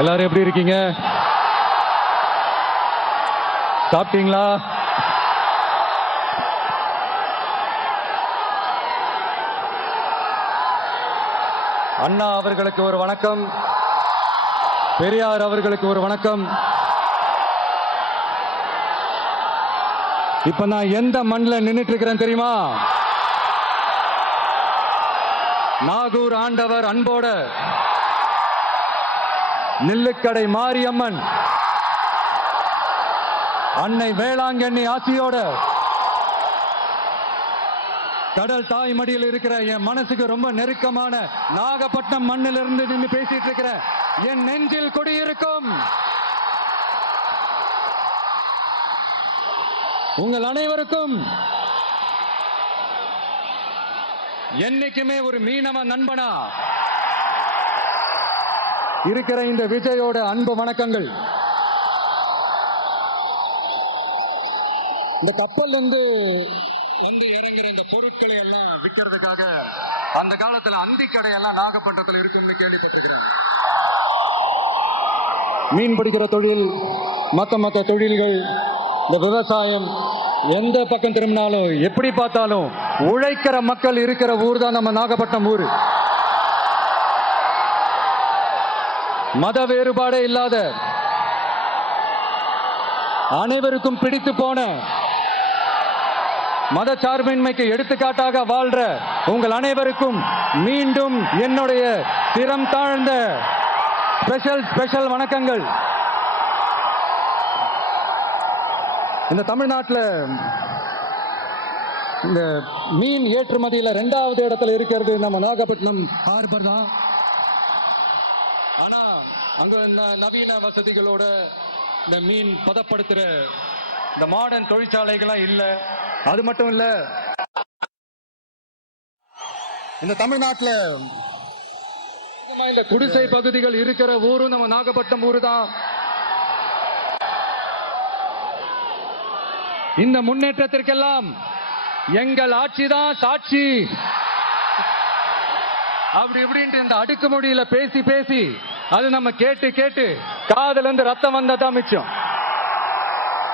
எல்லாரும் எப்படி இருக்கீங்க? சாப்பிட்டீங்களா? அண்ணா அவர்களுக்கு ஒரு வணக்கம், பெரியார் அவர்களுக்கு ஒரு வணக்கம். இப்ப நான் எந்த மண்ணில் நின்னுட்டு இருக்கிறேன் தெரியுமா? நாகூர் ஆண்டவர் அன்போட, நெல்லுக்கடை மாரியம்மன், அன்னை வேளாங்கண்ணி ஆசியோட, கடல் தாய் மடியில் இருக்கிற என் மனசுக்கு ரொம்ப நெருக்கமான நாகப்பட்டினம் மண்ணில் இருந்து நின்று பேசிட்டு இருக்கிற என் நெஞ்சில் குடியிருக்கும் உங்கள் அனைவருக்கும் என்னைக்குமே ஒரு மீனவ நண்பனா இருக்கிற இந்த விஜயோட அன்பு வணக்கங்கள். இந்த கப்பல் வந்து இறங்குற இந்த பொருட்களை எல்லாம் விற்கிறதுக்காக அந்த காலத்துல அந்தி கடையெல்லாம் நாகப்பட்டினத்தில் இருக்கும்னு கேள்விப்பட்டிருக்கிறேன். மீன் பிடிக்கிற தொழில், மற்ற தொழில்கள், இந்த விவசாயம், எந்த பக்கம் திரும்பினாலும் எப்படி பார்த்தாலும் உழைக்கிற மக்கள் இருக்கிற ஊர் தான் நம்ம நாகப்பட்டினம் ஊர். மத வேறுபாடே இல்லாத, அனைவருக்கும் பிடித்து போன, மத சார்பின்மைக்கு எடுத்துக்காட்டாக வாழ்ற உங்கள் அனைவருக்கும் மீண்டும் என்னுடைய திறம் தாழ்ந்த ஸ்பெஷல் வணக்கங்கள். இந்த தமிழ்நாட்டில் இந்த மீன் ஏற்றுமதியில் 2வது இடத்துல இருக்கிறது நம்ம நாகப்பட்டினம் ஹார்பர் தான். ஆனா அங்க இந்த நவீன வசதிகளோட இந்த மீன் பதப்படுத்துற இந்த மாடர்ன் தொழிற்சாலைகள்லாம் இல்ல. அது மட்டும் இல்ல, இந்த தமிழ்நாட்டில் இந்த குடிசை பகுதிகள் இருக்கிற ஊரும் நம்ம நாகப்பட்டினம் ஊரு தான். இந்த முன்னேற்றத்திற்கெல்லாம் எங்கள் ஆட்சி தான் சாட்சி. அப்படி இப்படின்ட்டு இந்த அடுக்குமொழியில பேசி அது நம்ம கேட்டு காதுல இருந்து ரத்தம் வந்தா தான் மிச்சம்.